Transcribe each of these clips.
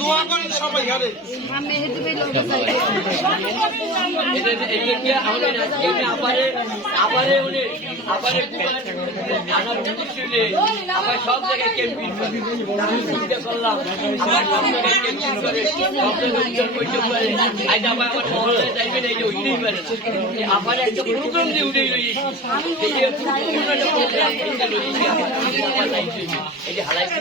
দোয়া করেন সবাই ঘরে সব জায়গায় ক্যাম্পিং করলাম আবার একটা প্রোগ্রাম দিয়ে উঠে এই যে হালাই আছে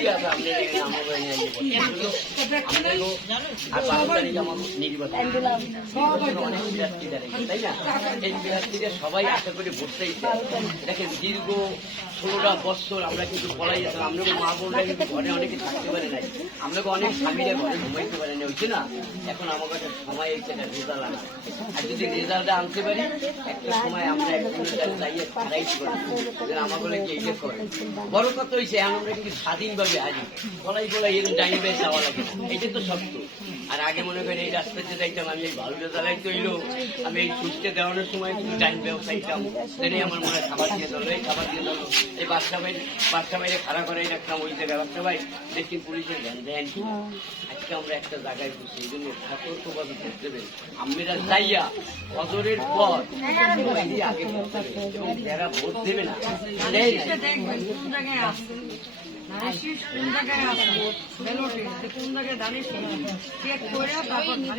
তাই না? এই বিরাত্রীরা সবাই আশা করে বসতেই দেখেন দীর্ঘ 16টা বছর আমরা কিন্তু বলাই যেতাম। আমরা মা বোনরা কিন্তু ঘরে অনেকে থাকতে পারে নাই, আমরা অনেক স্বামীরা ঘরে ঘুমাইতে পারে না, হচ্ছে না? এখন আমার কাছে সময় এসে রেজাল্ট আনা, আর যদি রেজাল্টটা আনতে পারি একটা সময় আমরা আমার বলে কি এইটা করে বড় কথা হয়েছে। আমরা কিন্তু স্বাধীনভাবে হাজি বলাই বলাই এরকম টাইমে যাওয়া লাগে, এটা তো সত্য। আর আগে মনে করেন এই রাস্তাতে যাইতাম, আমি এই ভালো রেজাল্ট হইলো, আমি এই সুস্থে দেওয়ানোর সময় কিন্তু টাইম ব্যবসায়িতাম, সেটাই আমার মনে হয় খাবার দিয়ে ধরলো, এই খাবার দিয়ে ধরলো, এই বাচ্চা বাইরে খাড়া করে রাখতাম ওই জায়গায়, বাচ্চা ভাই দেখছেন পুলিশের ধ্যান দেন। আজকে আমরা একটা জায়গায় বসি, এই জন্য সতর্কভাবে বুঝতে দেবেন আমরা যাইয়া ফজরের পর আগে এবং যারা ভোট দেবে না কোন জায়গায় আছে কোন জায়গায় দাঁড়িয়ে চেক করে তারপর